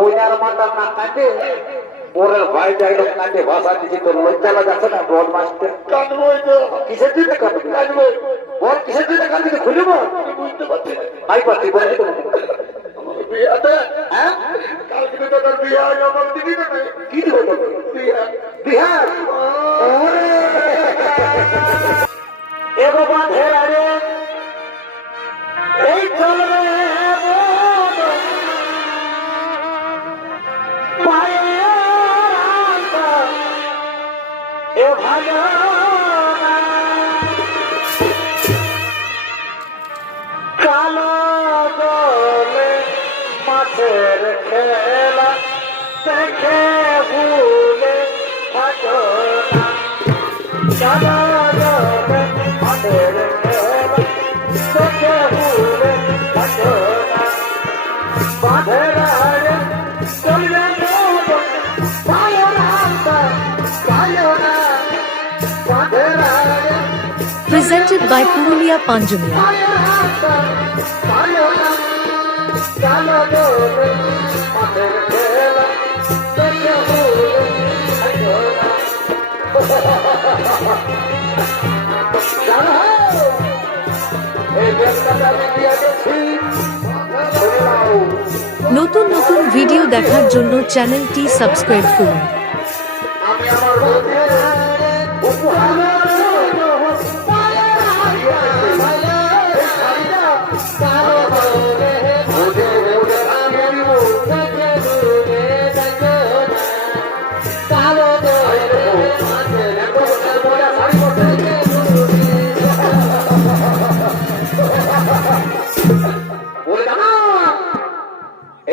মহিলার মাথা না কাটে বোনের ভাই যাইলো কাটে ভাষা দিচ্ছি তো লজ্জা লাগাচ্ছে না? বোন মাসটা কিসের জন্য কাটবে? কাটবে। কাটবে? খুলিব বুঝতে পারছি ভাই হ্যাঁ? তো কি দিব বিহার? এ বাবা ধের এই চলবে ও ভালো গেছি শুনে নাও নতুন নতুন ভিডিও দেখার জন্য চ্যানেলটি সাবস্ক্রাইব করুন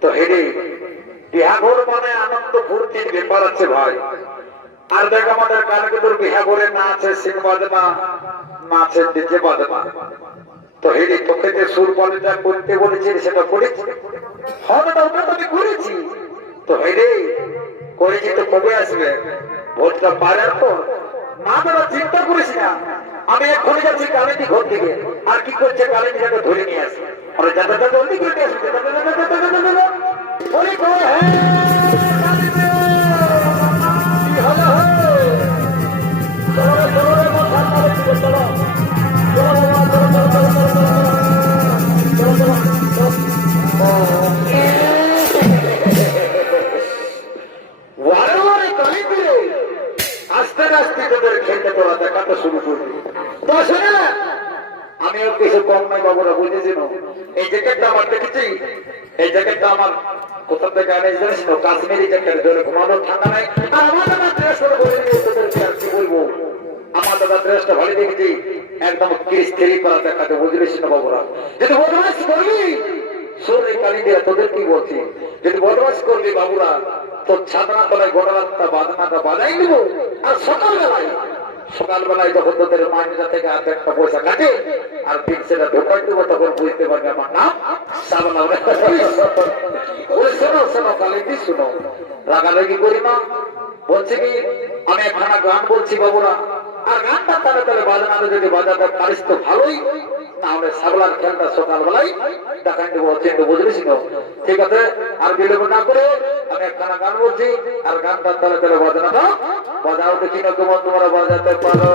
তো হেরে বিহাঘর মানে আনন্দ ফুর্তির ব্যাপার আছে ভাই। আর দেখ আমাদের কালকে তোর বিহাঘরে না আছে সিং বাজনা না আছে ডিজে তো হেরে, তোকে যে সুর বলিটা করতে বলেছি, সেটা করেছি? হবে না ওটা আমি করেছি। তো হেরে, করেছি তো কবে আসবে? ভোটটা পারার পর না দাদা চিন্তা না। আমি এক্ষুনি যাচ্ছি কালিনী ঘর থেকে। আর কি করছে কালিনী ধরে নিয়ে আসি और जब तक जल्दी करते बोले कौन है আস্তে আস্তে তোদের খেতে পড়া দেখাতে শুরু করবি। বসে না। আমি আর কিছু কম নাই বাবুরা, বুঝেছি না। এই জ্যাকেটটা আমার দেখেছি? এই জ্যাকেটটা আমার কোথা থেকে আনে জানিস কাশ্মীরি জ্যাকেট, ধরে ঘুমানো ঠান্ডা নাই। বাবুরা? তোর ছাদনা তলায় রাতটা বাদনাটা বাজাই দিব আর সকালবেলায় সকালবেলায় যখন তোদের মাইনটা থেকে হাতে একটা পয়সা কাটে, আর ঠিক সেটা ঢোকাই দেবো, তখন বুঝতে পারবে আমার নাম আমি একখানা গান বলছি বাবুরা। আর গানটা তাহলে তাহলে বাজানাতে যদি বাজাতে পারিস তো ভালোই। তাহলে সাবলার খেলটা সকালবেলায় দেখাই দেবো চিন্তা বুঝলিস ঠিক আছে? আর বিলম্ব না করে আমি একখানা গান বলছি, আর গানটা তাহলে তাহলে বাজানাটা বাজাও দেখি না তোমার তোমরা বাজাতে পারো।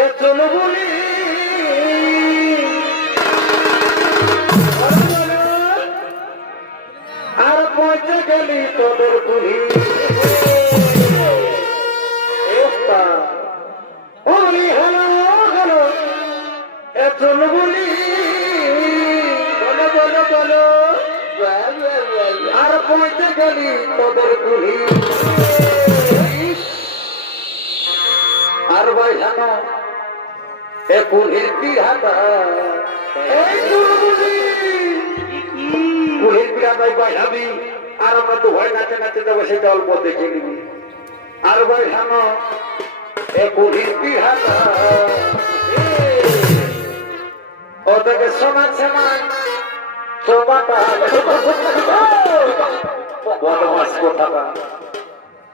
এ চলো বলি যে গেলি। তোদের গুলি অলি হলো হলো এজন বলি বলো বলো বলো। আর পৌঁছে গেলি তোদের গুলি। আর ভাই জানো এখন কুহির বিরাটাই পাই তার মতো ভয় নাচে নাচে তবে সেটা অল্প দেখে নিবি। আর ভয় সানো এ ওদেরকে সমাজ সময় কথা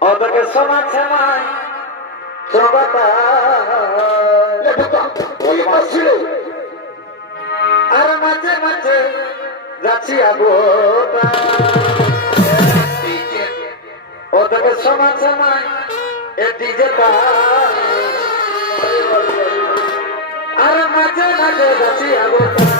ওদেরকে শোনার আর মাঝে মাঝে যাচ্ছি আগোটা। ওদেরকে সমান সমান এটি যে আর মাঝে মাঝে বসি আবার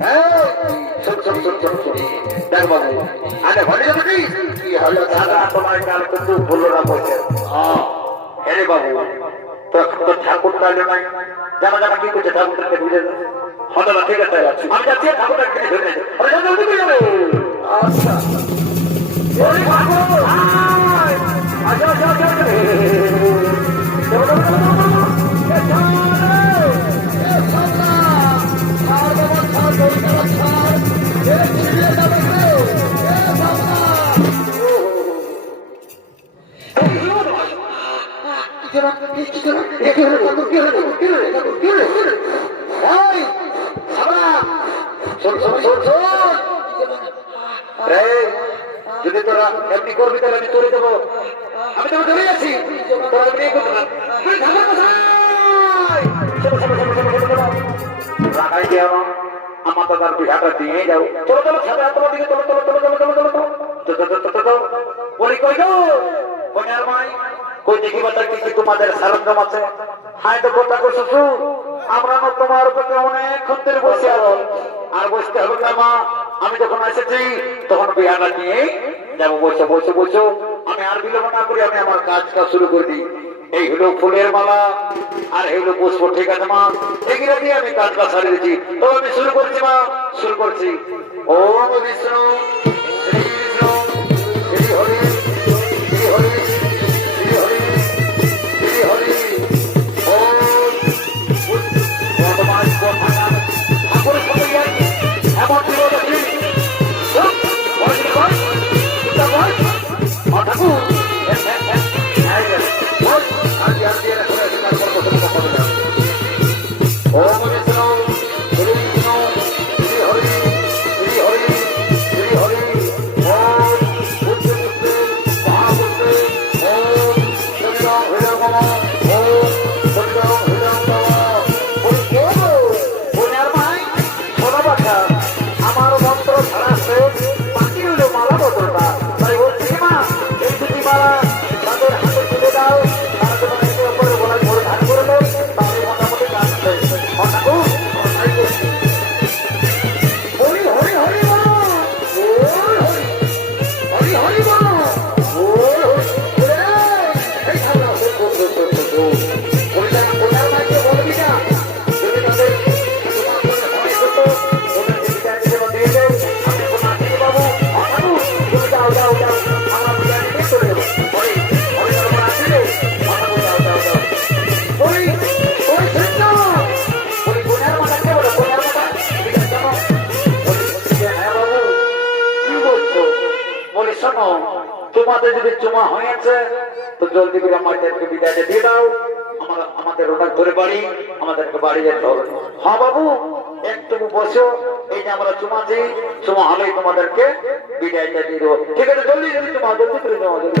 হ্যাঁ সব সব সব সব সব দেখ আরে ঘরে যাবি কি? হলো দাদা? তোমার কাল কিন্তু ভুলো ঠাকুর কালে নাই। জানা জানা কি করছে ঠাকুরকে হবে না ঠিক আছে আমি যাচ্ছি ঠাকুরের দিকে ধরে আরে জলদি করে যাবে আচ্ছা ওরে ঠাকুর আচ্ছা আচ্ছা আচ্ছা Get up, get up, get up, get up, get up, get up, get up, get up. তোরা আমি তো ভেবে আছি আমার তোমার কথা কই শ্বশুর ধরে বসে আর বসতে হবে আমি যখন এসেছি তখন বিয়ানা নিয়ে যাব বসে বসে বসে আমি আর বিলম্ব না করি আমি আমার কাজটা শুরু করে দিই। এই হলো ফুলের মালা, আর হলো পুষ্প, ঠিক আছে, মা? এগুলো দিয়ে আমি কাজটা সারিয়ে দিচ্ছি। তো আমি শুরু করছি, মা। শুরু করছি। ও বিষ্ণু। শোনো, তোমাদের যদি চুমা হয়েছে, তো জলদি করে আমাদেরকে বিদায় দিয়ে দাও। আমাদের ওটা ধরে বাড়ি, আমাদেরকে বাড়ি যেতে হবে হ্যাঁ বাবু একটু বসো, এই যে আমরা চুমা দিই, চুমা হলেই তোমাদেরকে বিদায়টা দিয়ে দেবো। ঠিক আছে, জলদি জলদি চুমা, জলদি করে জমা জলদি।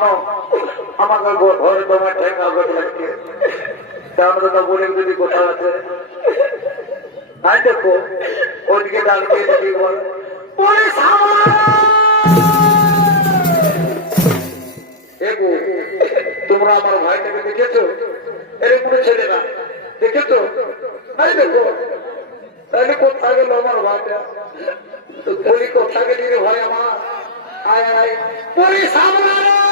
না আমাকে ঘরে তোমার ঠেঙ্গা বেঁধে লাগছে তাহলে তো বলে, যদি কোথায় আছে। নাই দেখো ওইদিকে ডালকে তোমরা আমার ভাইটাকে দেখেছ? এরকম ছেলে না। দেখেছ? নাই দেখো তাহলে কোথায় গেল আমার ভাইটা? বলি, কোথায় গেলি ভাই আমার? আয় আয় বাবা বাবা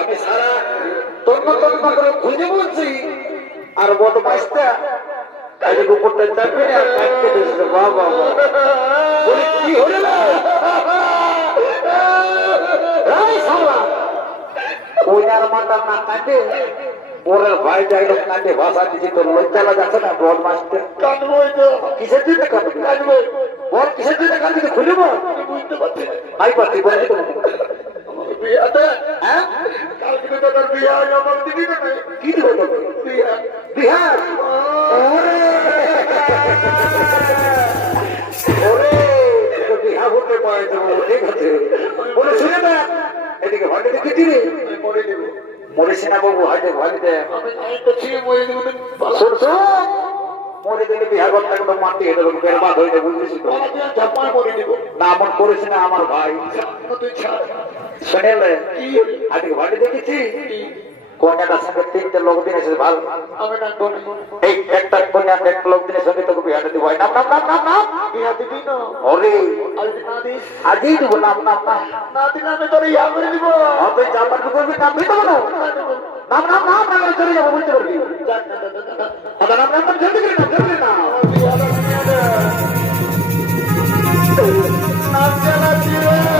আমি সারা তন্ন তন্ন করে খুঁজে বলছি আর বদমাসটা কাজে উপরটা চাপে আর কাটতে বাবা বাবা বলি কি হলো না ওইনার মাথা না কাটে ওরের ভাই যাইলো কাটে ভাষা দিছি তোর লজ্জা লাগাচ্ছে না বদমাসটা কাটবই তো। কিসের জন্য কাটবি? কাটবো। বল কিসের জন্য কাটবি? খুলব বুঝতে পারছি না। আই পাচ্ছি বলে। তো। হ্যাঁ? কালকে তো তোর বিয়া আমার দিবি না কি দিব বিহার তোকে হতে পারে ঠিক আছে। বলে শুনে না। এদিকে ভাগে দেখেছি রে আমি মরে দেবো মরিস না বাবু হাইতে ভাগিতে আমি আমি তো ছিঁড়ে মরে গেলে বিহা করতে মাটি হয়ে যাবে বেরবাদ হয়ে যাবে তো? দেবো না মন করিস না আমার ভাই। ছাড়। আজকে ভাটি দেখেছি সঙ্গে তিনটে লোক দিন ভালো কোন এই একটা কন্যা একটা লোক দিনের সঙ্গে তোকে বিহাটা দিব নাম নাম নাম নাম নাম বিয়া দিবি না ওরে আজ না দিস আজই দিব নাম নাম নাম না দিলে আমি তোর ইয়া করে দিব হবে জামার করবি নাম দিতে না নাম নাম নাম নাম চলে যাব বুঝতে পারবি যাক না, না, না, না, না। দাদা নাম নাম নাম জলদি করে নাম জলদি নাম আমার বিয়াটা বিয়াটা। নাম চালাচ্ছি রে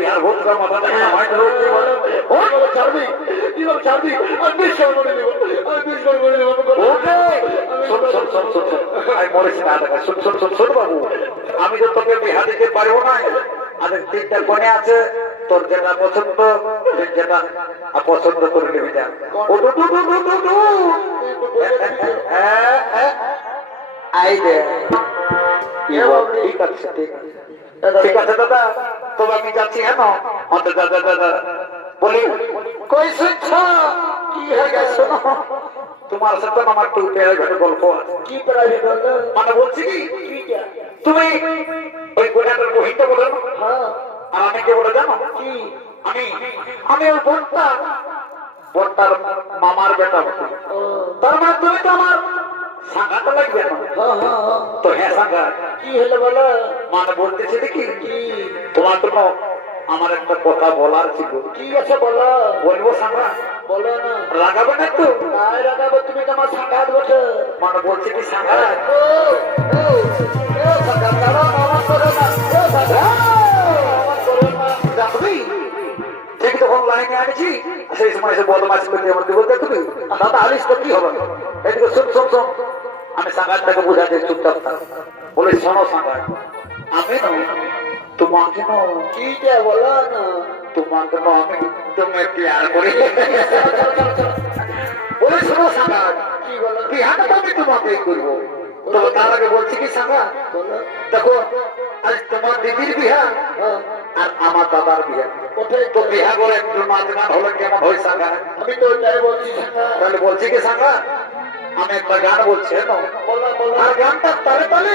বিহার ভোট ছাড়বি? ছাড়বি? আমি বিশ্বাস করে দেবো আমি বিশ্বাস করে দেবো ওকে। শোন শোন শোন শোন শোন। আমি মরেছি না শোন শোন শোন শোন বাবু। আমি তো তোকে বিহা দিতে পারব না। আর তিনটা কোণে আছে। তোর যেটা পছন্দ যেটা পছন্দ করে নিবি। আই দে। ঠিক আছে ঠিক আছে। ঠিক আছে দাদা। তবে আমি যাচ্ছি কেন? দাদা দাদা বলি কই শুনছ কি হয়ে গেছে তোমার সাথে আমার একটু গল্প কি প্রাইভেট মানে বলছি কি? তুমি ওই গোটাটার বহিতে বলে। হ্যাঁ। আর আমি কে বলে জানো? কি? আমি আমি ওই বোনটা। বোনটার মামার বেটা তার মানে তুমি তো আমার সাঙ্গাটা লাগবে না। হ্যাঁ হ্যাঁ। তো হ্যাঁ সাঙ্গা। কি হলো বলো? মানে বলতেছি দেখি কি তোমার জন্য আমার একটা কথা বলার ছিল। কি আছে বলো? বলব সাঙ্গা বলো না। না তো নাই তুমি তো আমার সাঙ্গাত বসে মানে বলছি কি ঠিক তখন লাইনে আনেছি? সেই সময় এসে বদমাস করতে দাদা আলিস তো কি হবে? এদিকে শোন শোন শোন। আমি সাঙ্গারটাকে বুঝাতে চুপচাপ বলে শোনো সাঙ্গার আমি তোমাকে না কিটা বলো না। তোমাকে না আমি তুমি প্যার করি বলে শোনো সাঙ্গার কি বলো? বিহাটা তো আমি তোমাকেই করব? তবে তার আগে বলছি কি সাঙ্গা দেখো আজ তোমার দিদির বিহা হ্যাঁ। আর আমার দাদার বিহা কোথায় তো বিহা করে একটু গান হলে কেমন হয় সাঙ্গা আমি তো ওইটাই বলছি তাহলে বলছি কি সাঙ্গা আমি একটা গান বলছি হ্যাঁ আর গানটা তালে তালে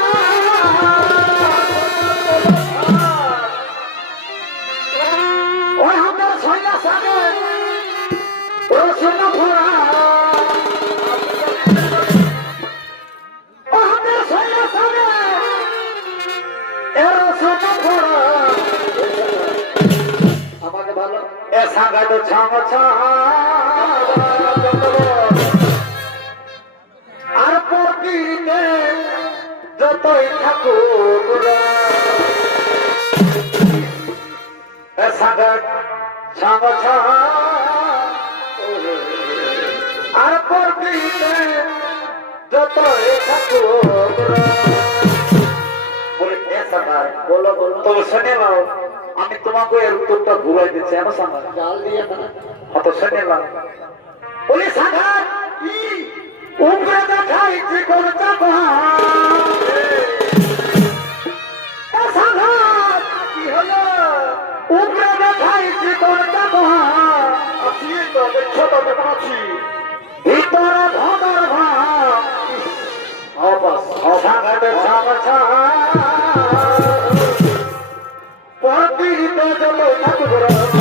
এ সাগাটো ছাম আর প্রতিদিনে যতই ছাম আর প্রতিদিনে যতই ঠাকুর বলে বলো বলো। তো শুনে নাও। আমি তোমাকে এর উত্তরটা ভুলাই দিচ্ছি আমার সামনে জাল দিয়ে অত শুনে নাও বলি দেখাইছি কোন চাপা কি হলো? উপরে দেখাইছি কোন চাপা আছি তো তো কেমন আছি। ভিতরে ভদর ভাব। অবাস সাগা Thank you.